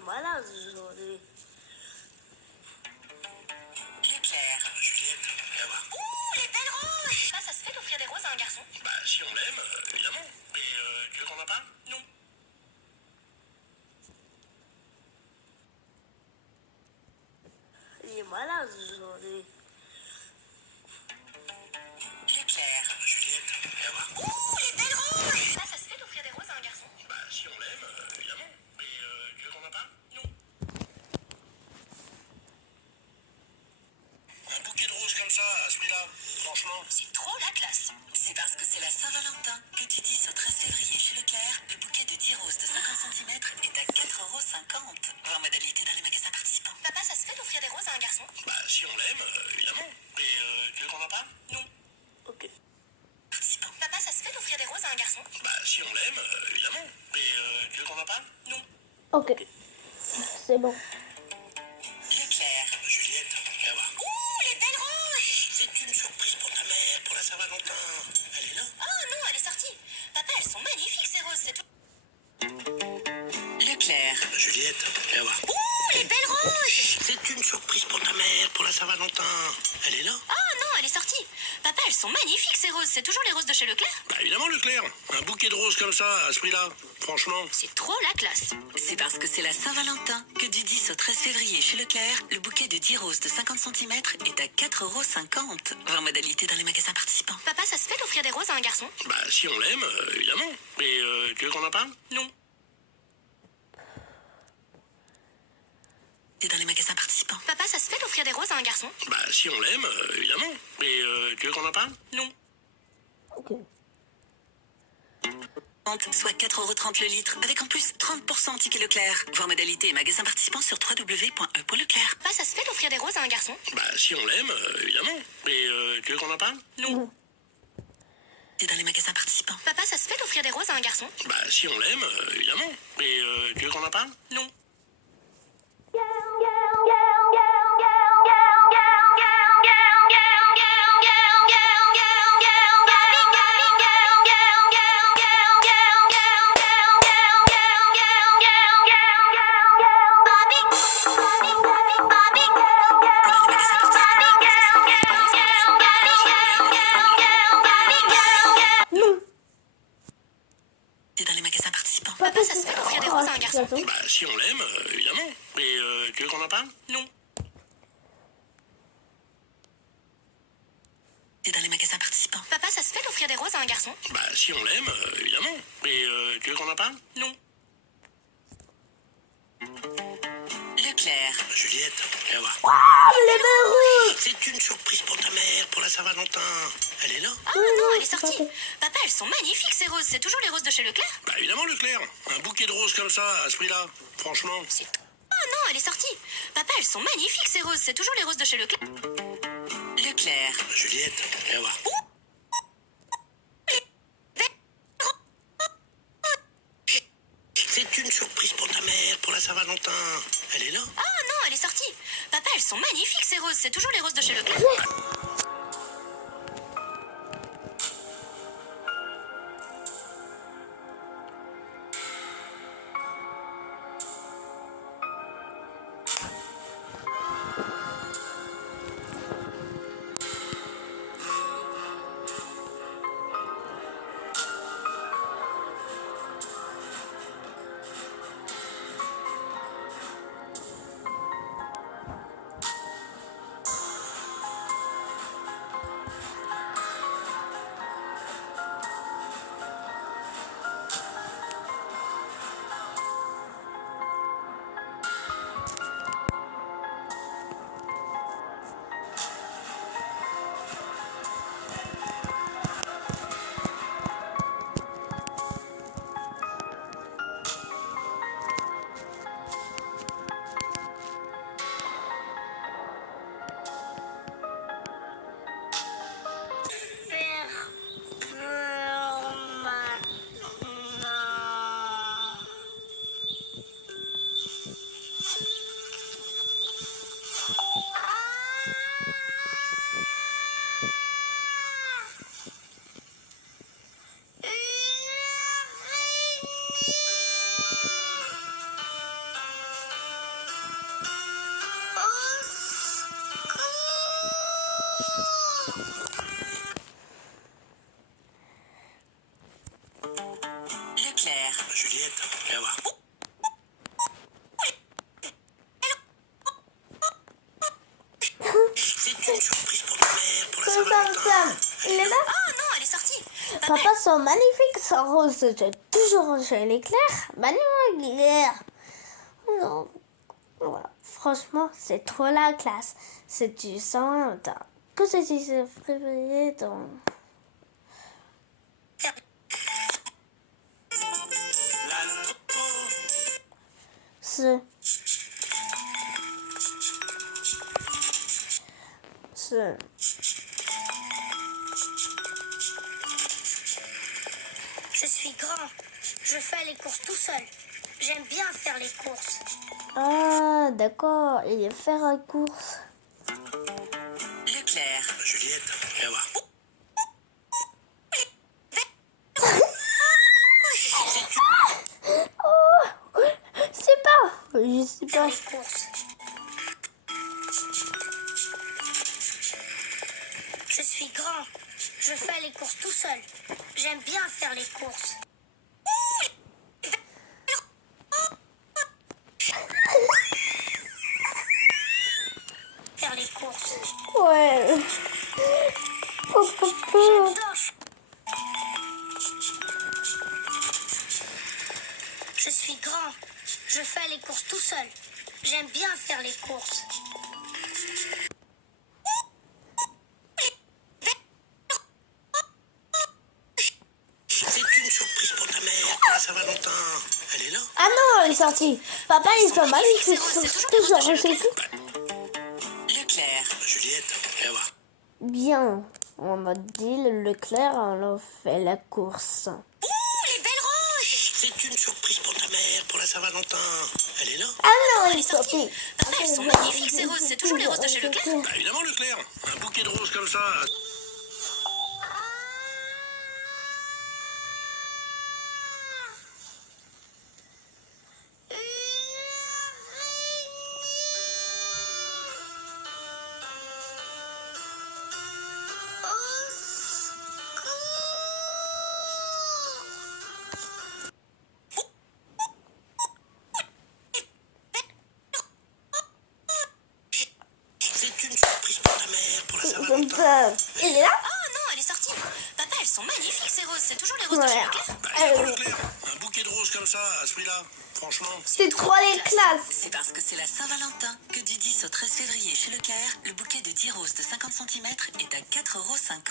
malade aujourd'hui. L'éclair. Juliette, viens voir. Ouh, les belles roses. Ça se fait d'offrir des roses à un garçon? Bah, si on l'aime, évidemment. Mais tu veux qu'on en parle? Non. Il est malade aujourd'hui. L'éclair. Juliette, viens voir. Ouh, les belles roses. Ça se fait d'offrir des roses à un garçon? Bah, si on l'aime, évidemment. Mais tu veux qu'on en parle? Non. Un bouquet de roses comme ça, à ce prix-là, franchement. C'est trop la classe. C'est parce que c'est la Saint-Valentin que du 10 au 13 février chez Leclerc, le bouquet de 10 roses de 50 cm est à 4,50 €. Voir modalité dans les magasins participants. Papa, ça se fait d'offrir des roses à un garçon? Bah, si on l'aime, évidemment. Mais tu veux qu'on en parle? Non. Ok. Participants. Papa, ça se fait d'offrir des roses à un garçon? Bah, si on l'aime, évidemment. Mais tu veux qu'on en parle? Non. Ok. C'est bon. Leclerc. Juliette, viens voir. Ouh, les belles roses. C'est une surprise pour ta mère, pour la Saint-Valentin. Elle est là? Oh non, elle est sortie. Papa, elles sont magnifiques ces roses, c'est tout. Leclerc. Juliette, viens voir. Ouh, les belles roses. C'est une surprise pour ta mère, pour la Saint-Valentin. Elle est là? Oh non, elle est sortie. Papa, elles sont magnifiques ces roses, c'est toujours les roses de chez Leclerc? Bah, évidemment, Leclerc. Un bouquet de roses comme ça, à ce prix-là, franchement. C'est trop la classe. C'est parce que c'est la Saint-Valentin que du 10 au 13 février chez Leclerc, le bouquet de 10 roses de 50 cm est à 4,50 €. Voir modalité dans les magasins participants. Papa, ça se fait d'offrir des roses à un garçon? Bah, si on l'aime, évidemment. Mais tu veux qu'on en parle? Non. Et dans les magasins participants. Papa, ça se fait d'offrir des roses à un garçon? Bah, si on l'aime, évidemment. Mais tu veux qu'on en parle? Non. Ok. Soit 4,30 € le litre, avec en plus 30% en ticket Leclerc. Voir modalité et magasins participants sur www.e.leclerc. Papa, ça se fait d'offrir des roses à un garçon? Bah, si on l'aime, évidemment. Mais tu veux qu'on en parle? Non. Et dans les magasins participants. Papa, ça se fait d'offrir des roses à un garçon? Bah, si on l'aime, évidemment. Mais tu veux qu'on en parle? Non. Non. Et dans les magasins participants. Papa, ça se fait d'offrir des roses à un garçon? Bah, si on l'aime, évidemment. Mais tu veux qu'on en parle? Non. Et dans les magasins participants. Papa, ça se fait d'offrir des roses à un garçon? Bah, si on l'aime, évidemment. Mais tu veux qu'on en parle? Non. Leclerc. Juliette, viens voir. Ah, les belles roses. C'est une surprise pour ta mère, pour la Saint-Valentin. Elle est là? Oh non, elle est sortie. Papa, elles sont magnifiques ces roses, c'est toujours les roses de chez Leclerc? Bah, évidemment, Leclerc. Un bouquet de roses comme ça, à ce prix-là, franchement. C'est... Oh non, elle est sortie. Papa, elles sont magnifiques ces roses, c'est toujours les roses de chez Leclerc? Leclerc. Juliette, viens voir. C'est une surprise pour ta mère, pour la Saint-Valentin. Elle est là? Oh non, elle est sortie. Papa, elles sont magnifiques ces roses, c'est toujours les roses de chez Leclerc? Juliette, viens voir. C'est une surprise pour ta mère, pour la Saint-Valentin. Il est là. Oh non, elle est sortie. Papa sont magnifiques, sans rose, j'ai toujours chez l'éclair. Magnifique. Non. Voilà. Franchement, c'est trop la classe. C'est du Saint-Valentin. Que c'est du février donc. Ce. Je suis grand. Je fais les courses tout seul. J'aime bien faire les courses. Ah, d'accord. Il est faire la course. Leclerc. Juliette, viens voir. Oh, c'est pas. Je sais Faire pas. les courses. Je suis grand. Je fais les courses tout seul. J'aime bien faire les courses. Faire les courses. Ouais. Oh, papa. J'adore. Je suis grand. Je fais les courses tout seul. J'aime bien faire les courses. C'est une surprise pour ta mère, pour la Saint-Valentin. Elle est là. Ah non, elle est sortie. Papa, ils sont magnifiques. Toujours, je sais tout. Leclerc. Juliette, viens voir. Bien. On m'a dit le Leclerc, on a fait la course. Les belles roses. C'est une surprise pour ta mère, pour la Saint-Valentin. Elle est là. Ah non, elle est sortie. Papa, elles sont magnifiques ces roses. C'est toujours les roses de chez Leclerc. Bah, évidemment, Leclerc. Un bouquet de roses comme ça. C'est une surprise pour ta mère, pour la Saint-Valentin. Il est là? Oh non, elle est sortie. Papa, elles sont magnifiques ces roses. C'est toujours les roses de Ouais. chez Leclerc. Bah, évidemment, Leclerc. Un bouquet de roses comme ça, à ce prix-là. Franchement. C'est trop les classes. C'est parce que c'est la Saint-Valentin que du 10 au 13 février chez Leclerc, le bouquet de 10 roses de 50 cm est à 4,50 €.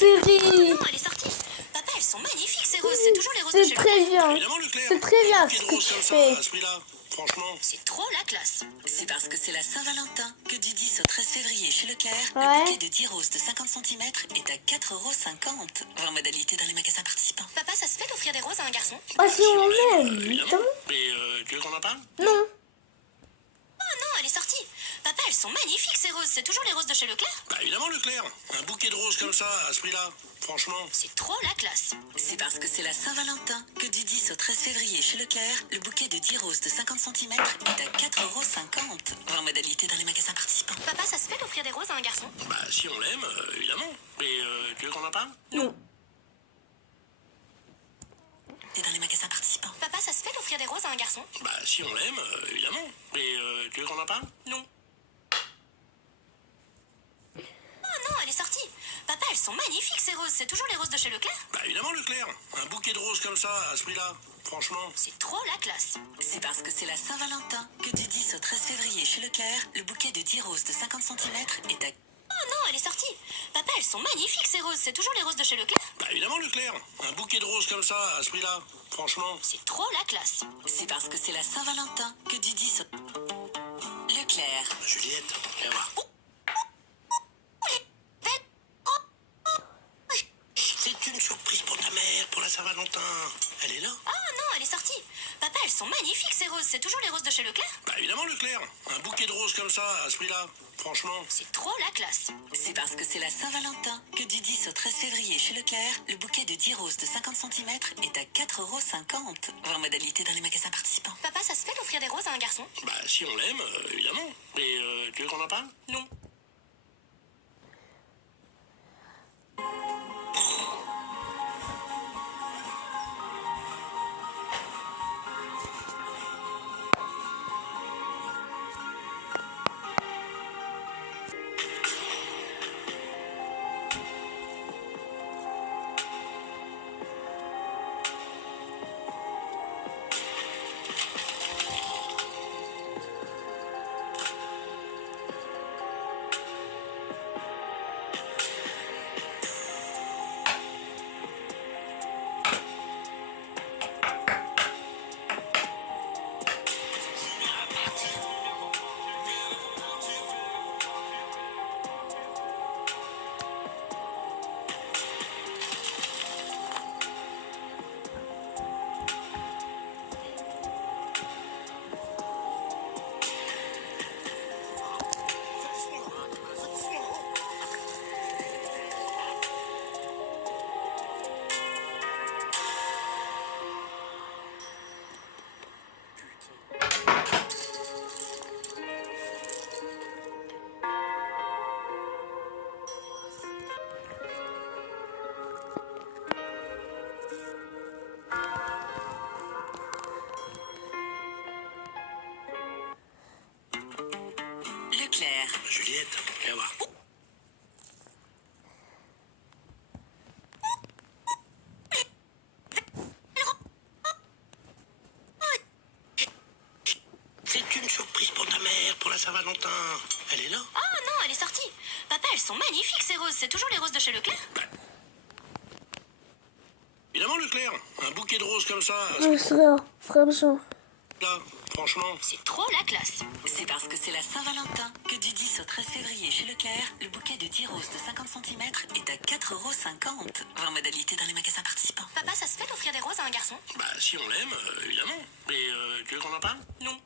Chérie. Non, elle est sortie. Papa, elles sont magnifiques ces roses. C'est toujours les roses de C'est chez très bien. Évidemment, Leclerc. C'est très bien Un ce bouquet de que roses tu comme ça, fais. à ce prix-là. Franchement. C'est trop la classe. C'est parce que c'est la Saint-Valentin que du 10 au 13 février chez Leclerc, Ouais. le bouquet de 10 roses de 50 cm est à 4,50 €. Voir modalité dans les magasins participants. Papa, ça se fait d'offrir des roses à un garçon? Oh, si on l'aime. Évidemment. Mais tu veux qu'on en parle? Non. Oh non, elle est sortie. Papa, elles sont magnifiques ces roses. C'est toujours les roses de chez Leclerc? Bah évidemment, Leclerc. Un bouquet de roses comme ça, à ce prix-là, franchement. C'est trop la classe. C'est parce que c'est la Saint-Valentin que du 10 au 13 février chez Leclerc, le bouquet de 10 roses de 50 cm est à 4,50 €. Voir modalité dans les magasins participants. Papa, ça se fait d'offrir des roses à un garçon? Bah si on l'aime, évidemment. Mais tu veux qu'on en parle? Non. Et dans les magasins participants. Papa, ça se fait d'offrir des roses à un garçon? Bah si on l'aime, évidemment. Mais tu veux qu'on en parle? Non. Oh non, elle est sortie. Papa, elles sont magnifiques ces roses. C'est toujours les roses de chez Leclerc? Bah évidemment, Leclerc. Un bouquet de roses comme ça, à ce prix-là, franchement. C'est trop la classe. C'est parce que c'est la Saint-Valentin que du 10 au 13 février chez Leclerc, le bouquet de 10 roses de 50 cm est à... Oh non, elle est sortie. Papa, elles sont magnifiques ces roses. C'est toujours les roses de chez Leclerc? Bah évidemment, Leclerc. Un bouquet de roses comme ça, à ce prix-là, franchement. C'est trop la classe. C'est parce que c'est la Saint-Valentin que du 10 au... Leclerc. Juliette, viens voir. C'est une surprise pour ta mère, pour la Saint-Valentin. Elle est là? Oh non, elle est sortie. Papa, elles sont magnifiques ces roses. C'est toujours les roses de chez Leclerc? Bah évidemment, Leclerc. Un bouquet de roses comme ça, à ce prix-là, franchement. C'est trop la classe. C'est parce que c'est la Saint-Valentin que du 10 au 13 février chez Leclerc, le bouquet de 10 roses de 50 cm est à 4,50 €. Voir modalité dans les magasins participants. Papa, ça se fait d'offrir des roses à un garçon? Bah si on l'aime, évidemment. Mais tu veux qu'on en parle? Non. Leclerc. Juliette, viens voir. C'est une surprise pour ta mère, pour la Saint-Valentin. Elle est là? Oh non, elle est sortie. Papa, elles sont magnifiques ces roses. C'est toujours les roses de chez Leclerc? Évidemment, Leclerc. Un bouquet de roses comme ça, à Je serai franchement. ce là, franchement. C'est trop la classe. C'est parce que c'est la Saint-Valentin que du 10 au 13 février chez Leclerc, le bouquet de 10 roses de 50 cm est à 4,50 €. Voir modalité dans les magasins participants. Papa, ça se fait d'offrir des roses à un garçon? Bah si on l'aime, évidemment. Mais tu veux qu'on en parle? Non.